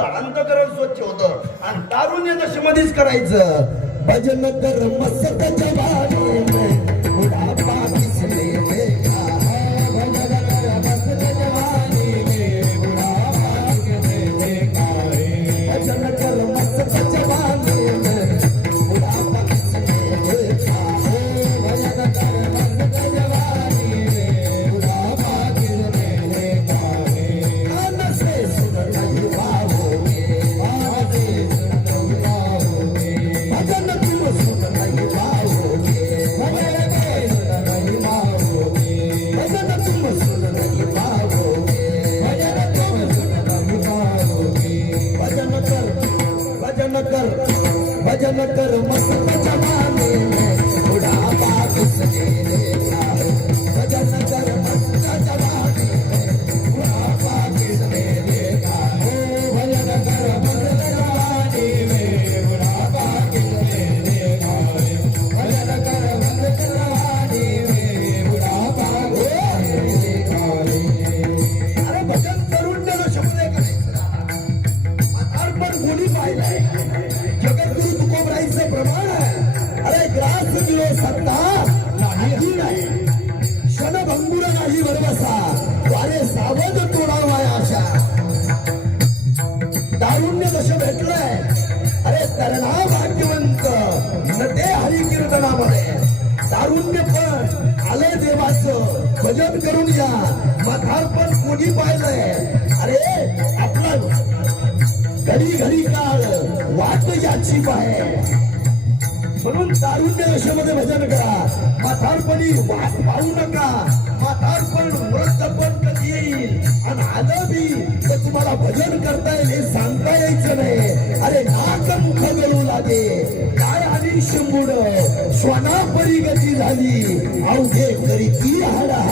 होतं, अंतकरण स्वच्छ होतं आणि तारुण्य दशेमध्येच करायचं. भजन कर मस्त जवानी में बुढ़ापा किसने देखा है, भजन कर मस्त जवानी में बुढ़ापा किसने देखा है, भजन कर मस्त जवानी में बुढ़ापा किसने देखा है, भजन कर मस्त जवानी में बुढ़ापा किसने देखा है. कान से सुन नहीं पाओगे, कान से सुन नहीं पाओगे, भजन तुम सुन नहीं पाओगे, भजन तुम सुन नहीं पाओगे, भजन तुम सुन नहीं पाओगे, भजन तुम सुन नहीं पाओगे. भजन कर मस्त जवानी में बुढ़ापा किसने देखा है, भजन कर मस्त जवानी में बुढ़ापा किसने देखा है, भजन कर मस्त जवानी में बुढ़ापा किसने देखा है, भजन कर मस्त जवानी में बुढ़ापा किसने देखा है. अरे भजन करून त्याला शब्द अर्पण कोणी पाहिलंय, जगद्गुरु तुकोबराईचं प्रमाण आहे. अरे ग्रास किलो सत्ता नाही नाही, क्षणभंगुर नाही बरबसा, वारे सावध तोडावाय आशा. तारुण्य दश भेटलंय, अरे तरणा भाग्यवंत नटे हरिकीर्तनामध्ये. तारुण्य पण आलंय देवाचं, भजन करून या. म्हातारपण कोणी पाहिलंय, अरे आपलं घडी घडी काळ वाट याची बाहेर. म्हणून तारुण्य दशेमध्ये भजन करा, म्हातारपणी वाट पाहू नका. म्हातारपण वृद्धपण कधी येईल आणि आलं बी तर तुम्हाला भजन करता येईल हे सांगता यायचं नाही. अरे नाक मुख गळू लागे, काय आली शंभूड, श्वानापरी गती झाली, अवघे करी ती हाडा.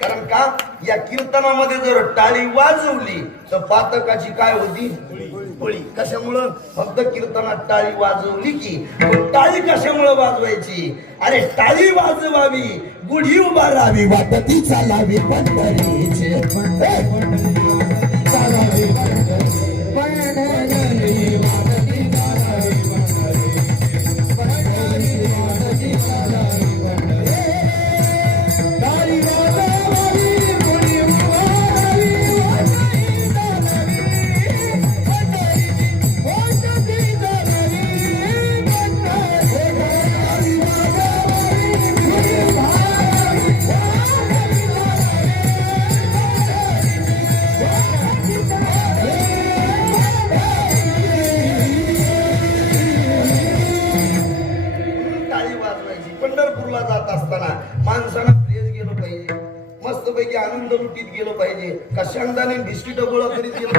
कारण का या कीर्तनामध्ये जर टाळी वाजवली तर पातकाची काय होती, बळी. कशामुळं, फक्त कीर्तनात टाळी वाजवली की. टाळी कशामुळं वाजवायची, अरे टाळी वाजवावी, गुढी उभा राहावी, वाटती चालावी पंढरीचे, चालावी आनंद लुटीत गेलो पाहिजे. कशांदाने बिस्किट गोळा करीत गेलो.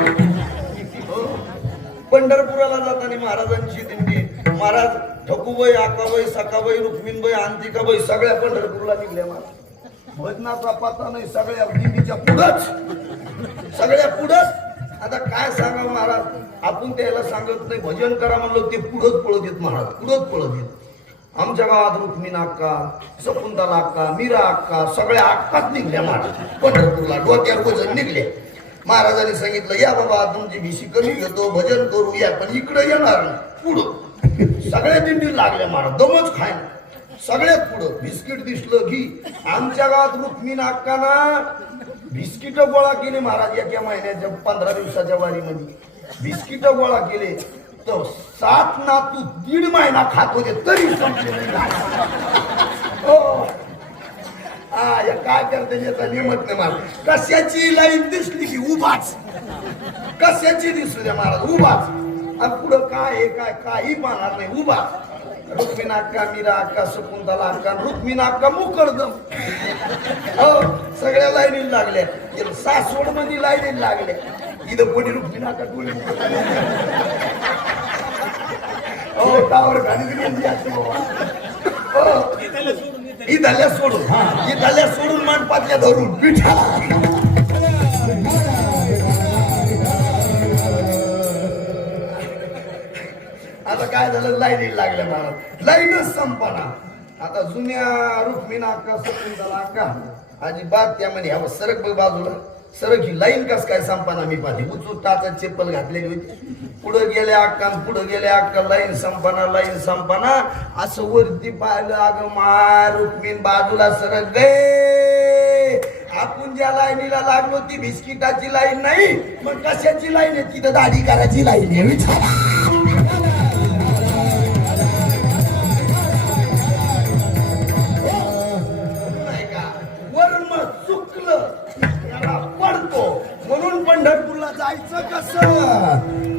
पंढरपुराला जाताना महाराजांची दिंडी, महाराज ठकूबाई, आकाबाई, सकाबाई, रुक्मिणबाई, अंतिकाबाई सगळ्या पंढरपूरला निघल्या. महाराज भजनाचा पत्ता नाही, सगळ्या दिंडीच्या पुढंच, सगळ्या पुढंच. आता काय सांगावं महाराज, आपण त्याला सांगत नाही भजन करा म्हणलं ते पुढंच पळत येत. महाराज पुढंच पळत येत. आमच्या गावात रुक्मिण अक्का, शकुंतला अक्का, मीरा अक्का सगळ्या अक्काच निघल्या महाराज पंढरपूरला. डोक्यावर वजन निघले. महाराजांनी सांगितलं या बाबा तुमची भिशी कमी घेतो, भजन करू या, पण इकडे येणार पुढं. सगळ्या दिंडी लागल्या महाराज, दमच खाय सगळ्यात पुढं. बिस्किट दिसलं की आमच्या गावात रुक्मिण अक्काना बिस्किट गोळा केले महाराज. एका महिन्याच्या 15 दिवसाच्या वारीमध्ये बिस्किट गोळा केले. 7 नातू 1.5 महिना खात होते तरी संपले नाही. काय करते नियमत नाही महाराज. कशाची लाईन दिसली की उभाच, कशाची दिसली द्या महाराज उभाच. आणि पुढं काय आहे काय काही पाहणार नाही, उभा. रुक्मिण अक्का, मीरा अक्का, शकुंतला अक्का, रुक्मिण अक्का मुकडदम सगळ्या लाईनीला लागल्या. सासवड मध्ये लाईनीला लागल्या. इथं कोणी रुक्मिणी नाका डोळे हो टावर घाली बाबा इथल्या सोडून मांडपातल्या धरून पिठाला आता काय झालं लाईन लागल्या मला लाईनच संपना आता जुन्या रुक्मिणा अक्का सकुंतला अक्का अजिबात त्या म्हणे ह्या सरक बघ बाजूला सरक ही लाईन कस काय संपना मी पाहिजे उचून टाचा चप्पल घातलेली होती पुढे गेल्या अक्का लाईन संपना असं वरती पाहिलं अगं मा रुक्मिण बाजूला सरक गे आपण ज्या लाईनीला लागलो ती बिस्किटाची लाईन नाही मग कशाची लाईन आहे तिथं दाढी करायची लाईन आहे विचारा पडतो म्हणून पंढरपूरला जायचं कसं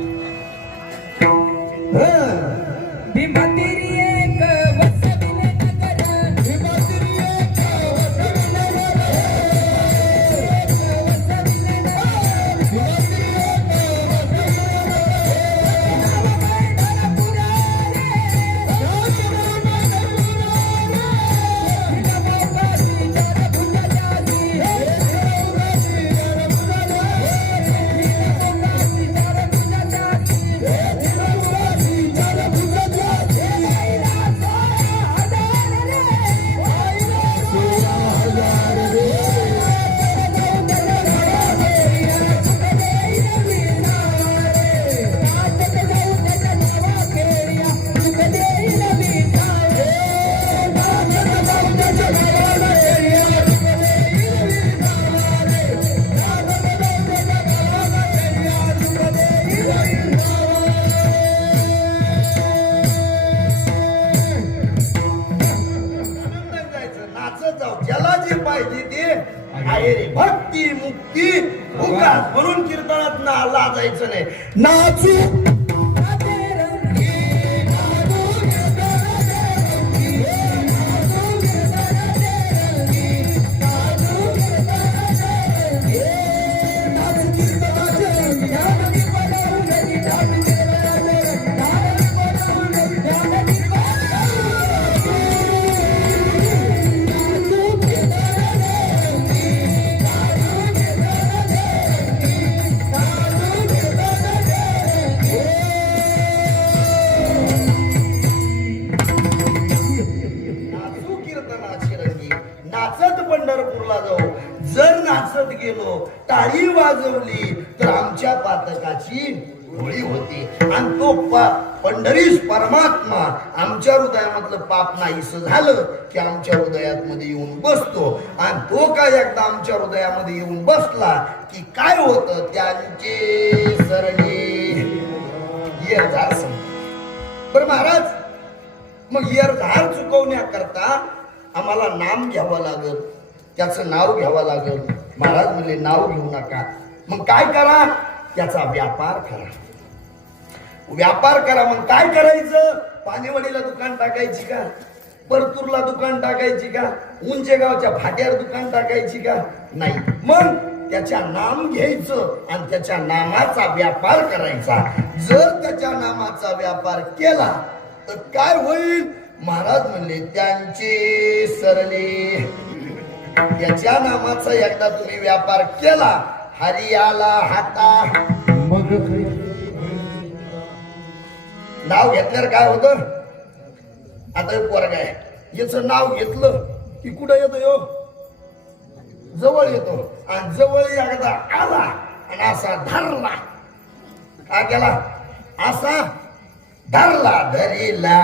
भक्ती मुक्ती उगाच म्हणून कीर्तनात ना लाजायचं नाही नाचू गेलो टाळी वाजवली तर आमच्या पातकाची होळी होती आणि तो पंढरीश परमात्मा आमच्या हृदयामधलं पाप नाहीसं झालं की आमच्या हृदयात मध्ये येऊन बसतो आणि तो काय एकदा आमच्या हृदयामध्ये येऊन बसला की काय होतं त्यांचे सरणी येरझार बरं महाराज मग येरझार चुकवण्याकरता आम्हाला नाम घ्यावं लागल त्याचं नाव घ्यावं लागल महाराज म्हणले नाव घेऊ नका मग काय करा त्याचा व्यापार करा मग काय करायचं पाणीवडीला दुकान टाकायची का परतूरला दुकान टाकायची का उंचेगावच्या फाट्यावर दुकान टाकायची का नाही मग त्याच्या नाम घ्यायचं आणि त्याच्या नामाचा व्यापार करायचा जर त्याच्या नामाचा व्यापार केला तर काय होईल महाराज म्हणले त्यांचे सरले याच्या नामाचा एकदा तुम्ही व्यापार केला हरियाला हाता मग नाव घेतल्यावर काय होतं आता पोरगा आहे याच नाव घेतलं की कुठं येतो यो जवळ येतो आणि जवळ एकदा आला आणि असा धरला काय केला असा धरला धरीला